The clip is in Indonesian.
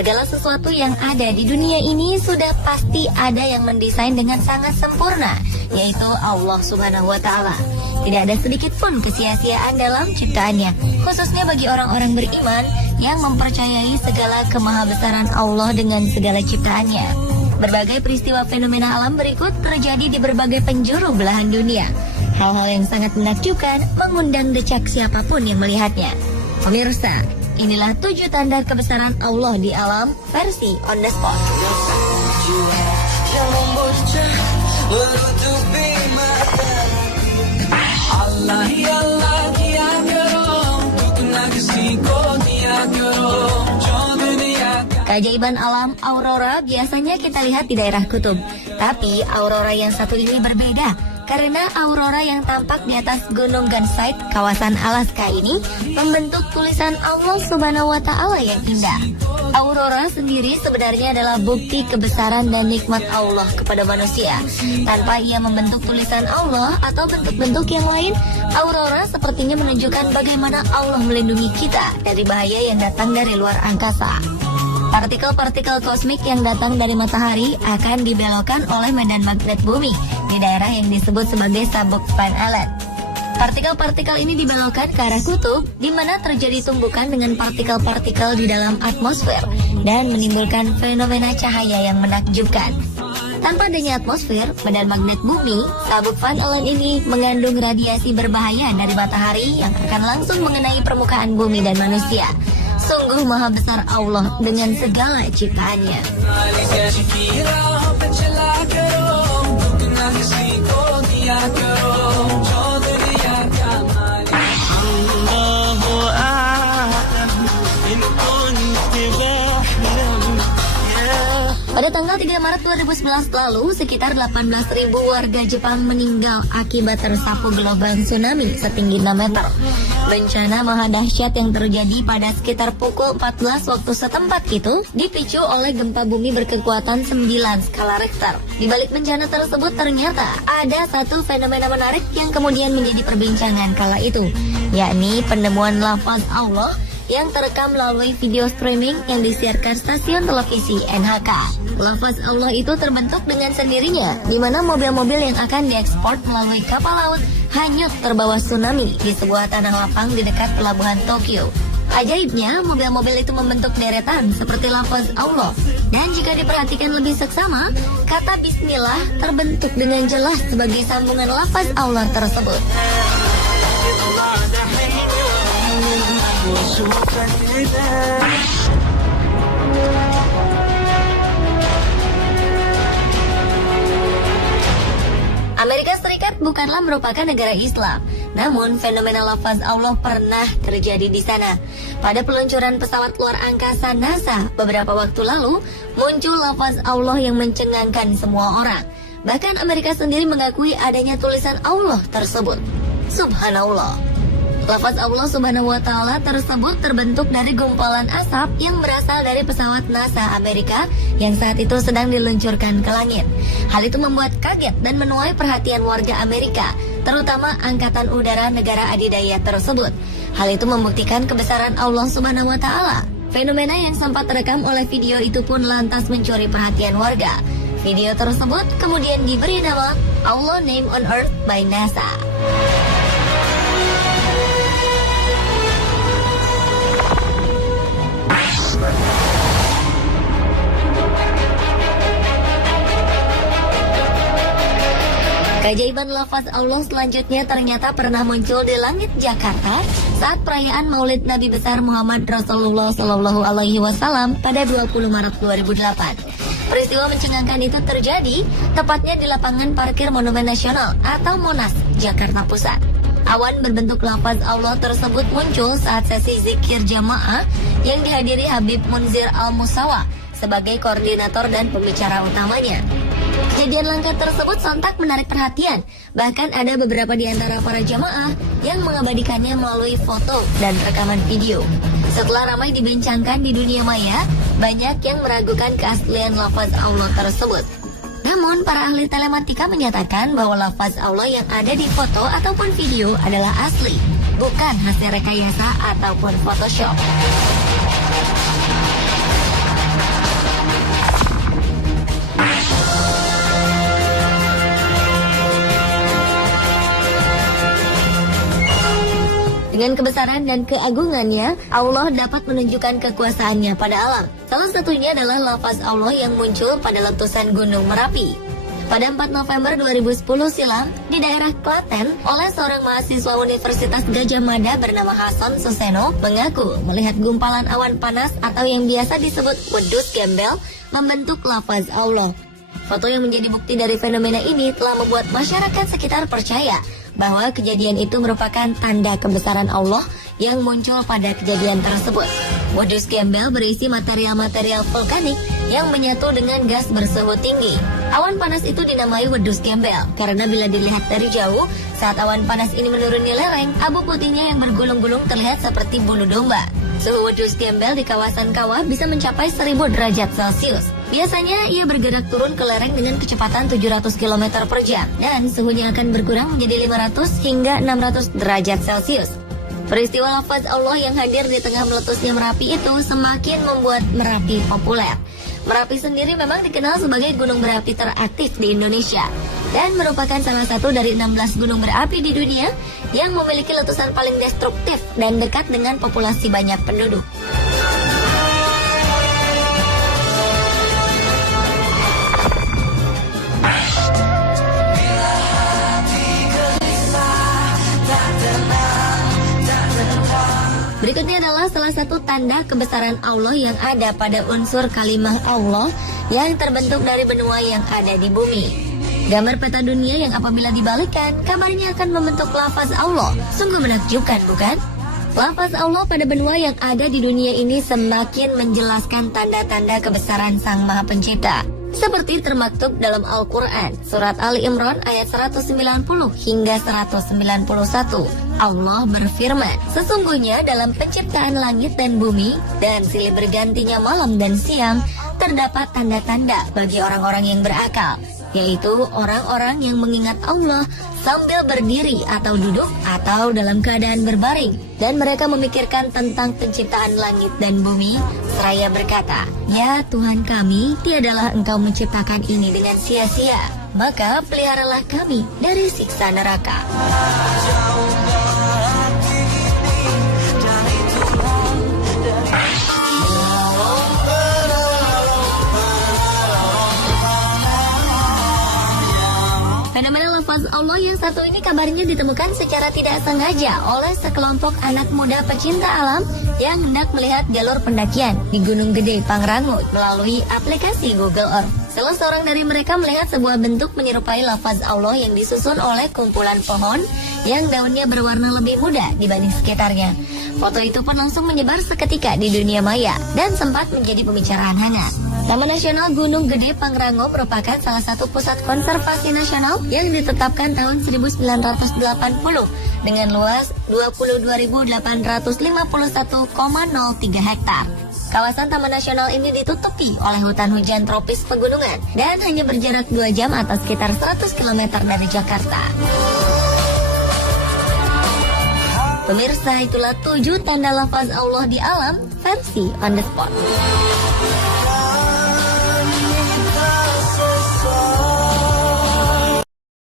Segala sesuatu yang ada di dunia ini sudah pasti ada yang mendesain dengan sangat sempurna, yaitu Allah Subhanahu wa Ta'ala. Tidak ada sedikit pun kesia-siaan dalam ciptaannya, khususnya bagi orang-orang beriman yang mempercayai segala kemahabesaran Allah dengan segala ciptaannya. Berbagai peristiwa fenomena alam berikut terjadi di berbagai penjuru belahan dunia. Hal-hal yang sangat menakjubkan mengundang decak siapapun yang melihatnya. Pemirsa, inilah 7 tanda kebesaran Allah di alam versi on the spot. Keajaiban alam aurora biasanya kita lihat di daerah kutub. Tapi aurora yang satu ini berbeda, karena aurora yang tampak di atas Gunung Ganzeit, kawasan Alaska ini, membentuk tulisan Allah Subhanahu wa Ta'ala yang indah. Aurora sendiri sebenarnya adalah bukti kebesaran dan nikmat Allah kepada manusia. Tanpa ia membentuk tulisan Allah atau bentuk-bentuk yang lain, aurora sepertinya menunjukkan bagaimana Allah melindungi kita dari bahaya yang datang dari luar angkasa. Partikel-partikel kosmik yang datang dari matahari akan dibelokkan oleh medan magnet bumi di daerah yang disebut sebagai sabuk Van Allen. Partikel-partikel ini dibelokkan ke arah kutub, di mana terjadi tumbukan dengan partikel-partikel di dalam atmosfer dan menimbulkan fenomena cahaya yang menakjubkan. Tanpa adanya atmosfer, medan magnet bumi, sabuk Van Allen ini mengandung radiasi berbahaya dari matahari yang akan langsung mengenai permukaan bumi dan manusia. Sungguh maha besar Allah dengan segala ciptaannya. Pada tanggal 3 Maret 2011 lalu, sekitar 18.000 warga Jepang meninggal akibat tersapu gelombang tsunami setinggi 6 meter. Bencana maha dahsyat yang terjadi pada sekitar pukul 14 waktu setempat itu dipicu oleh gempa bumi berkekuatan 9 skala Richter. Di balik bencana tersebut ternyata ada satu fenomena menarik yang kemudian menjadi perbincangan kala itu, yakni penemuan lafaz Allah yang terekam melalui video streaming yang disiarkan stasiun televisi NHK. Lafaz Allah itu terbentuk dengan sendirinya, di mana mobil-mobil yang akan diekspor melalui kapal laut hanyut terbawa tsunami di sebuah tanah lapang di dekat pelabuhan Tokyo. Ajaibnya, mobil-mobil itu membentuk deretan seperti lafaz Allah. Dan jika diperhatikan lebih seksama, kata Bismillah terbentuk dengan jelas sebagai sambungan lafaz Allah tersebut. Amerika Serikat bukanlah merupakan negara Islam, namun fenomena lafaz Allah pernah terjadi di sana. Pada peluncuran pesawat luar angkasa NASA beberapa waktu lalu, muncul lafaz Allah yang mencengangkan semua orang. Bahkan Amerika sendiri mengakui adanya tulisan Allah tersebut. Subhanallah. Lafaz Allah Subhanahu wa Ta'ala tersebut terbentuk dari gumpalan asap yang berasal dari pesawat NASA Amerika yang saat itu sedang diluncurkan ke langit. Hal itu membuat kaget dan menuai perhatian warga Amerika, terutama Angkatan Udara negara adidaya tersebut. Hal itu membuktikan kebesaran Allah Subhanahu wa Ta'ala. Fenomena yang sempat terekam oleh video itu pun lantas mencuri perhatian warga. Video tersebut kemudian diberi nama Allah Name on Earth by NASA. Keajaiban lafaz Allah selanjutnya ternyata pernah muncul di langit Jakarta saat perayaan Maulid Nabi besar Muhammad Rasulullah Shallallahu Alaihi Wasallam pada 20 Maret 2008. Peristiwa mencengangkan itu terjadi tepatnya di lapangan parkir Monumen Nasional atau Monas, Jakarta Pusat. Awan berbentuk lafaz Allah tersebut muncul saat sesi zikir jamaah yang dihadiri Habib Munzir Al-Musawa sebagai koordinator dan pembicara utamanya. Kejadian langka tersebut sontak menarik perhatian. Bahkan ada beberapa di antara para jamaah yang mengabadikannya melalui foto dan rekaman video. Setelah ramai dibincangkan di dunia maya, banyak yang meragukan keaslian lafaz Allah tersebut. Namun, para ahli telematika menyatakan bahwa lafaz Allah yang ada di foto ataupun video adalah asli, bukan hasil rekayasa ataupun Photoshop. Dengan kebesaran dan keagungannya, Allah dapat menunjukkan kekuasaannya pada alam. Salah satunya adalah lafaz Allah yang muncul pada letusan Gunung Merapi. Pada 4 November 2010 silam, di daerah Klaten, oleh seorang mahasiswa Universitas Gadjah Mada bernama Hasan Suseno mengaku melihat gumpalan awan panas atau yang biasa disebut wedus gembel membentuk lafaz Allah. Foto yang menjadi bukti dari fenomena ini telah membuat masyarakat sekitar percaya bahwa kejadian itu merupakan tanda kebesaran Allah yang muncul pada kejadian tersebut. Wedus gembel berisi material-material vulkanik yang menyatu dengan gas bersuhu tinggi. Awan panas itu dinamai wedus gembel karena bila dilihat dari jauh, saat awan panas ini menuruni lereng, abu putihnya yang bergulung-gulung terlihat seperti bulu domba. Suhu wedus gembel di kawasan kawah bisa mencapai 1000 derajat Celcius. Biasanya ia bergerak turun ke lereng dengan kecepatan 700 km per jam dan suhunya akan berkurang menjadi 500 hingga 600 derajat Celcius. Peristiwa lafaz Allah yang hadir di tengah meletusnya Merapi itu semakin membuat Merapi populer. Merapi sendiri memang dikenal sebagai gunung berapi teraktif di Indonesia dan merupakan salah satu dari 16 gunung berapi di dunia yang memiliki letusan paling destruktif dan dekat dengan populasi banyak penduduk. Berikutnya adalah salah satu tanda kebesaran Allah yang ada pada unsur kalimah Allah yang terbentuk dari benua yang ada di bumi. Gambar peta dunia yang apabila dibalikkan, kabarnya akan membentuk lafaz Allah. Sungguh menakjubkan, bukan? Lafaz Allah pada benua yang ada di dunia ini semakin menjelaskan tanda-tanda kebesaran Sang Maha Pencipta. Seperti termaktub dalam Al-Quran, Surat Ali Imran ayat 190 hingga 191. Allah berfirman, sesungguhnya dalam penciptaan langit dan bumi dan silih bergantinya malam dan siang, terdapat tanda-tanda bagi orang-orang yang berakal, yaitu orang-orang yang mengingat Allah sambil berdiri atau duduk atau dalam keadaan berbaring, dan mereka memikirkan tentang penciptaan langit dan bumi seraya berkata, ya Tuhan kami, tiadalah Engkau menciptakan ini dengan sia-sia, maka peliharalah kami dari siksa neraka. Fenomena lafaz Allah yang satu ini kabarnya ditemukan secara tidak sengaja oleh sekelompok anak muda pecinta alam yang hendak melihat jalur pendakian di Gunung Gede Pangrango melalui aplikasi Google Earth. Salah seorang dari mereka melihat sebuah bentuk menyerupai lafaz Allah yang disusun oleh kumpulan pohon yang daunnya berwarna lebih muda dibanding sekitarnya. Foto itu pun langsung menyebar seketika di dunia maya dan sempat menjadi pembicaraan hangat. Taman Nasional Gunung Gede Pangrango merupakan salah satu pusat konservasi nasional yang ditetapkan tahun 1980 dengan luas 22.851,03 hektar. Kawasan Taman Nasional ini ditutupi oleh hutan hujan tropis pegunungan dan hanya berjarak 2 jam atau sekitar 100 km dari Jakarta. Pemirsa, itulah 7 tanda lafaz Allah di alam versi on the spot.